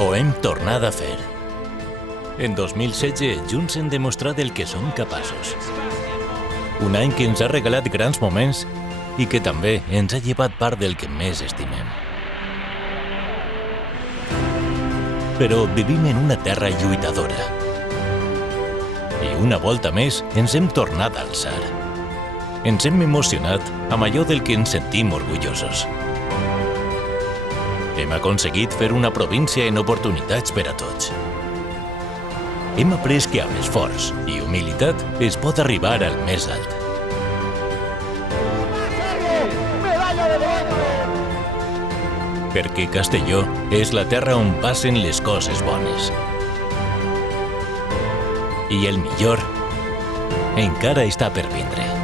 Ho hem tornat a fer. En 2016, junts hem demostrat el que som capaços. Un any que ens ha regalat grans moments i que també ens ha llevat part del que més estimem. Però vivim en una terra lluitadora. I una volta més ens hem tornat a alçar. Ens hem emocionat amb allò del que ens sentim orgullosos. Hem aconseguit fer una província en oportunitats per a tots. Hem après que amb esforç i humilitat es pot arribar al més alt. Perquè Castelló és la terra on passen les coses bones. I el millor encara està per vindre.